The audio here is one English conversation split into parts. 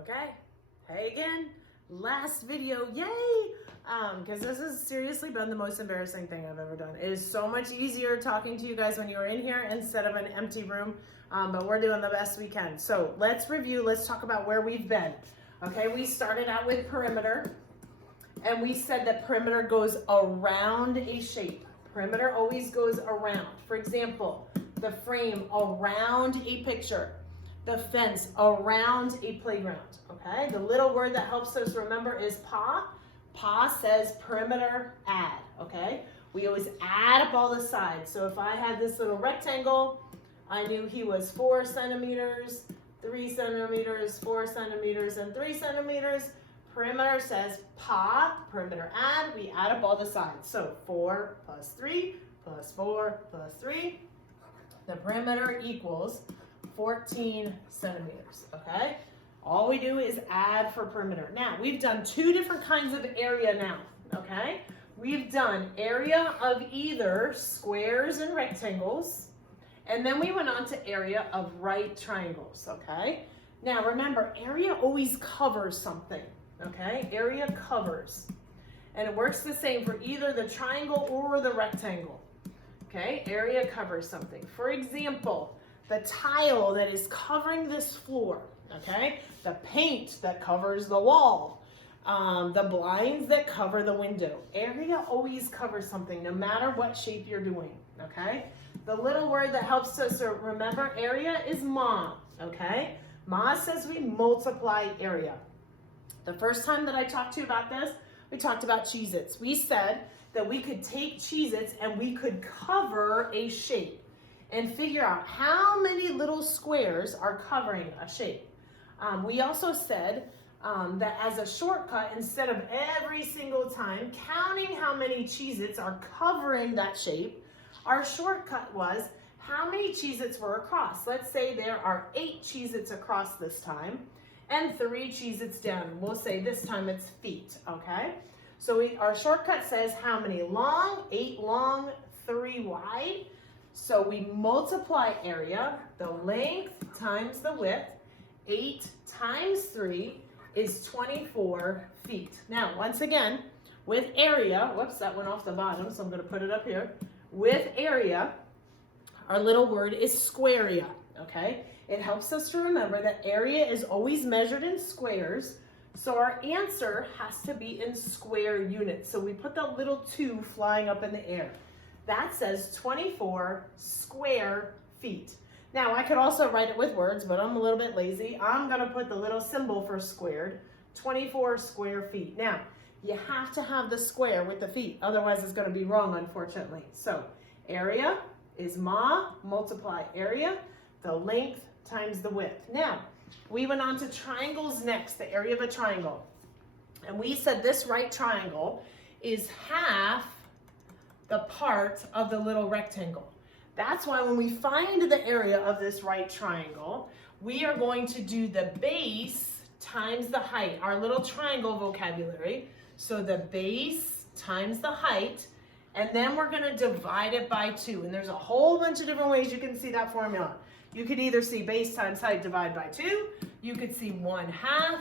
Okay, hey again, last video, yay! Because this has seriously been the most embarrassing thing I've ever done. It is so much easier talking to you guys when you are in here instead of an empty room, but we're doing the best we can. So let's review, let's talk about where we've been. Okay, we started out with perimeter, and we said that perimeter goes around a shape. Perimeter always goes around. For example, the frame around a picture. The fence around a playground, okay? The little word that helps us remember is pa. Pa says perimeter add, okay? We always add up all the sides. So if I had this little rectangle, I knew he was 4 centimeters, 3 centimeters, 4 centimeters, and 3 centimeters. Perimeter says pa, perimeter add, we add up all the sides. So 4 plus 3 plus 4 plus 3. The perimeter equals 14 centimeters, okay? All we do is add for perimeter. Now, we've done 2 different kinds of area now, okay? We've done area of either squares and rectangles, and then we went on to area of right triangles, okay? Now, remember, area always covers something, okay? Area covers, and it works the same for either the triangle or the rectangle, okay? Area covers something. For example, the tile that is covering this floor, okay? The paint that covers the wall, the blinds that cover the window. Area always covers something, no matter what shape you're doing, okay? The little word that helps us to remember area is ma, okay? Ma says we multiply area. The first time that I talked to you about this, we talked about Cheez-Its. We said that we could take Cheez-Its and we could cover a shape and figure out how many little squares are covering a shape. We also said that as a shortcut, instead of every single time counting how many Cheez-Its are covering that shape, our shortcut was how many Cheez-Its were across. Let's say there are 8 Cheez-Its across this time and 3 Cheez-Its down. We'll say this time it's feet, okay? So our shortcut says how many long, 8 long, 3 wide. So we multiply area, the length times the width, 8 times 3 is 24 feet. Now, once again, with area, whoops, that went off the bottom, so I'm gonna put it up here. With area, our little word is squarea, okay? It helps us to remember that area is always measured in squares, so our answer has to be in square units. So we put the little 2 flying up in the air. That says 24 square feet. Now, I could also write it with words, but I'm a little bit lazy. I'm gonna put the little symbol for squared, 24 square feet. Now, you have to have the square with the feet, otherwise it's gonna be wrong, unfortunately. So, area is ma, multiply area, the length times the width. Now, we went on to triangles next, the area of a triangle. And we said this right triangle is half the part of the little rectangle. That's why when we find the area of this right triangle, we are going to do the base times the height, our little triangle vocabulary. So the base times the height, and then we're gonna divide it by 2. And there's a whole bunch of different ways you can see that formula. You could either see base times height divide by 2. You could see 1/2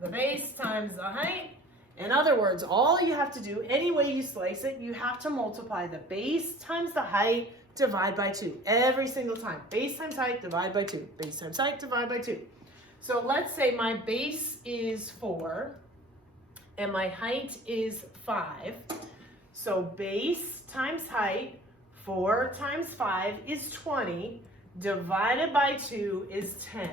the base times the height. In other words, all you have to do, any way you slice it, you have to multiply the base times the height, divide by 2. Every single time. Base times height, divide by 2. Base times height, divide by 2. So let's say my base is 4 and my height is 5. So base times height, 4 times 5 is 20, divided by 2 is 10.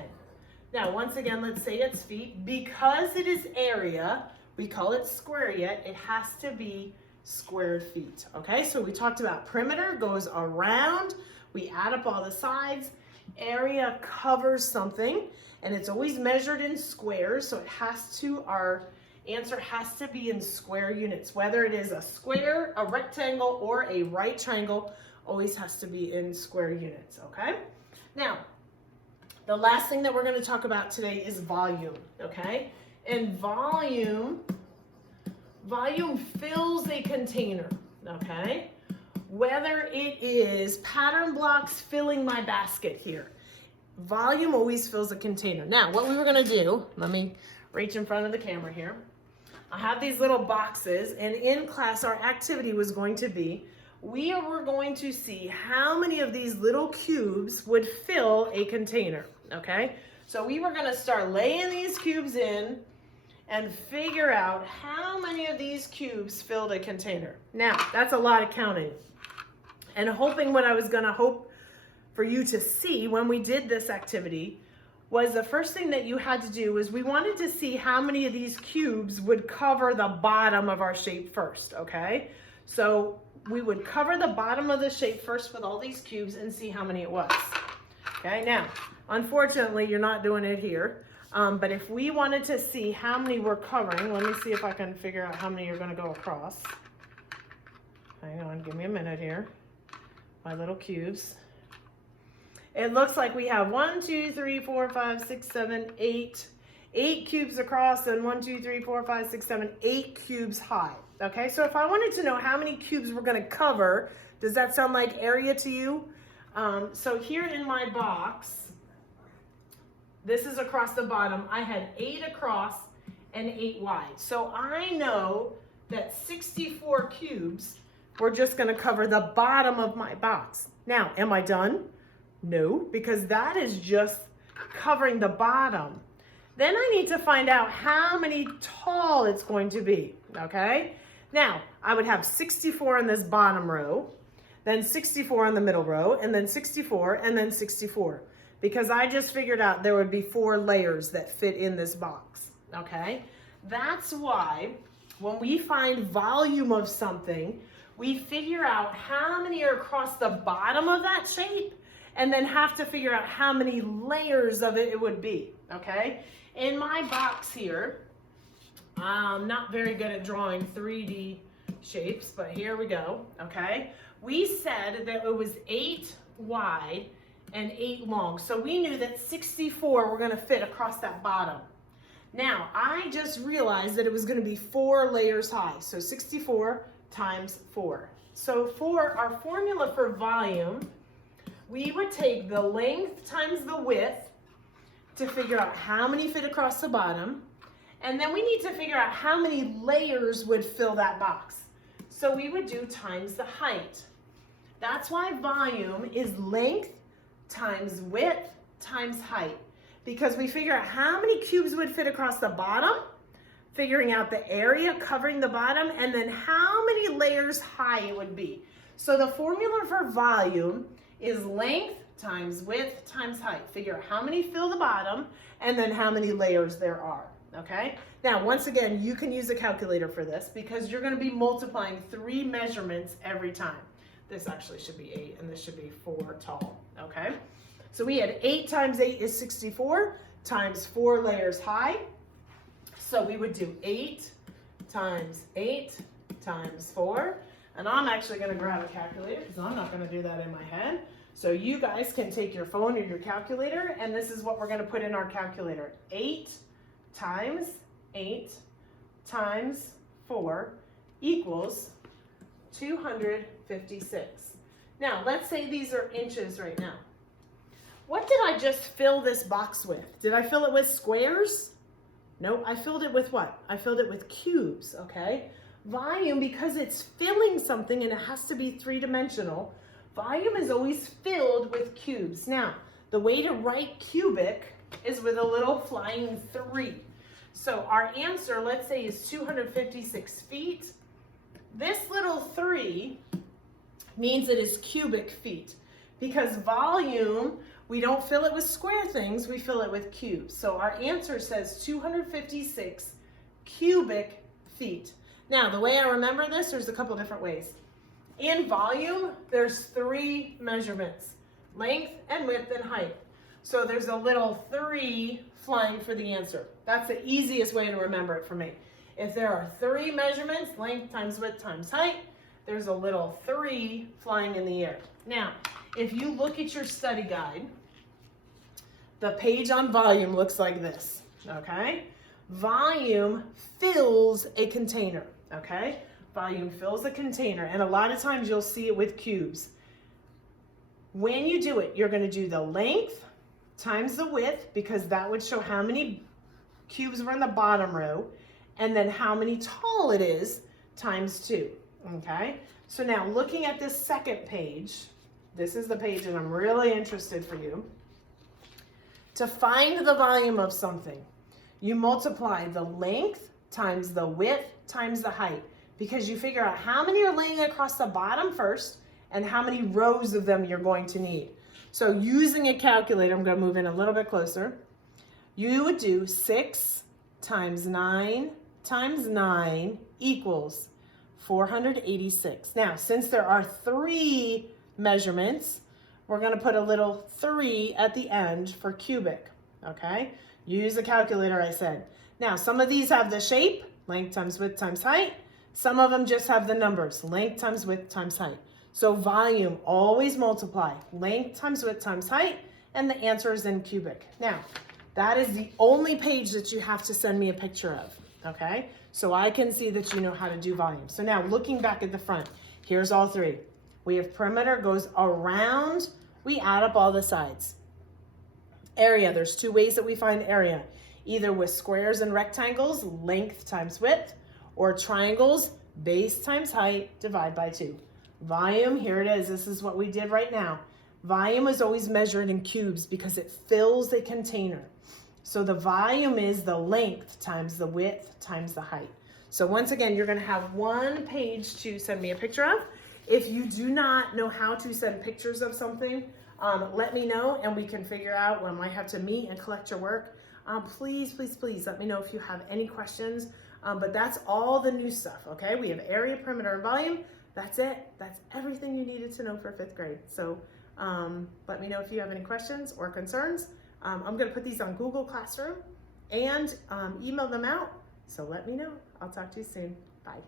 Now, once again, let's say it's feet. Because it is area, we call it squarea, it has to be squared feet, okay? So we talked about perimeter goes around, we add up all the sides, area covers something, and it's always measured in squares, so it has to, our answer has to be in square units. Whether it is a square, a rectangle, or a right triangle, always has to be in square units, okay? Now, the last thing that we're gonna talk about today is volume, okay? And volume fills a container, okay? Whether it is pattern blocks filling my basket here, volume always fills a container. Now, what we were gonna do, let me reach in front of the camera here. I have these little boxes, and in class, our activity was going to be, we were going to see how many of these little cubes would fill a container, okay? So we were gonna start laying these cubes in and figure out how many of these cubes filled a container. Now, that's a lot of counting. And hoping what I was gonna hope for you to see when we did this activity was the first thing that you had to do was we wanted to see how many of these cubes would cover the bottom of our shape first, okay? So we would cover the bottom of the shape first with all these cubes and see how many it was. Okay, now, unfortunately, you're not doing it here, but if we wanted to see how many we're covering, let me see if I can figure out how many you're gonna go across. Hang on, give me a minute here. My little cubes. It looks like we have 1, 2, 3, 4, 5, 6, 7, 8. 8 cubes across and 1, 2, 3, 4, 5, 6, 7, 8 cubes high. Okay, so if I wanted to know how many cubes we're gonna cover, does that sound like area to you? So here in my box, this is across the bottom. I had 8 across and 8 wide. So I know that 64 cubes were just gonna cover the bottom of my box. Now, am I done? No, because that is just covering the bottom. Then I need to find out how many tall it's going to be, okay? Now, I would have 64 in this bottom row, then 64 in the middle row, and then 64, and then 64. Because I just figured out there would be 4 layers that fit in this box, okay? That's why when we find volume of something, we figure out how many are across the bottom of that shape, and then have to figure out how many layers of it would be, okay? In my box here, I'm not very good at drawing 3D shapes, but here we go, okay? We said that it was 8 wide and 8 long, so we knew that 64 were gonna fit across that bottom. Now, I just realized that it was gonna be 4 layers high, so 64 times 4. So for our formula for volume, we would take the length times the width to figure out how many fit across the bottom, and then we need to figure out how many layers would fill that box. So we would do times the height. That's why volume is length times width times height, because we figure out how many cubes would fit across the bottom, figuring out the area covering the bottom, and then how many layers high it would be. So the formula for volume is length times width times height. Figure out how many fill the bottom and then how many layers there are, okay? Now, once again, you can use a calculator for this because you're gonna be multiplying 3 measurements every time. This actually should be 8 and this should be 4 tall, okay? So we had 8 times 8 is 64 times 4 layers high. So we would do 8 times 8 times 4. And I'm actually gonna grab a calculator because I'm not gonna do that in my head. So you guys can take your phone or your calculator, and this is what we're gonna put in our calculator. 8 times 8 times 4 equals 256. Now, let's say these are inches right now. What did I just fill this box with? Did I fill it with squares? No, I filled it with what? I filled it with cubes, okay? Volume, because it's filling something and it has to be 3-dimensional, volume is always filled with cubes. Now, the way to write cubic is with a little flying 3. So our answer, let's say, is 256 feet. This little 3 means it is cubic feet, because volume, we don't fill it with square things, we fill it with cubes. So our answer says 256 cubic feet. Now, the way I remember this, there's a couple different ways. In volume, there's 3 measurements, length and width and height. So there's a little 3 flying for the answer. That's the easiest way to remember it for me. If there are 3 measurements, length times width times height, there's a little 3 flying in the air. Now, if you look at your study guide, the page on volume looks like this, okay? Volume fills a container, okay? Volume fills a container, and a lot of times you'll see it with cubes. When you do it, you're gonna do the length times the width, because that would show how many cubes were in the bottom row, and then how many tall it is times 2, okay? So now looking at this second page, this is the page that I'm really interested for you. To find the volume of something, you multiply the length times the width times the height, because you figure out how many are laying across the bottom first and how many rows of them you're going to need. So using a calculator, I'm going to move in a little bit closer. You would do 6 times 9 times 9 equals 486. Now, since there are 3 measurements, we're going to put a little 3 at the end for cubic, okay? Use a calculator, I said. Now, some of these have the shape, length times width times height. Some of them just have the numbers, length times width times height. So volume, always multiply length times width times height, and the answer is in cubic. Now, that is the only page that you have to send me a picture of, okay? So I can see that you know how to do volume. So now looking back at the front, here's all 3. We have perimeter goes around, we add up all the sides. Area, there's 2 ways that we find area. Either with squares and rectangles, length times width, or triangles, base times height, divide by 2. Volume, here it is. This is what we did right now. Volume is always measured in cubes because it fills a container. So the volume is the length times the width times the height. So once again, you're going to have 1 page to send me a picture of. If you do not know how to send pictures of something, let me know and we can figure out when I might have to meet and collect your work. Please, please, please let me know if you have any questions. But that's all the new stuff, okay? We have area, perimeter, and volume. That's it. That's everything you needed to know for 5th grade. So let me know if you have any questions or concerns. I'm going to put these on Google Classroom and email them out. So let me know. I'll talk to you soon. Bye.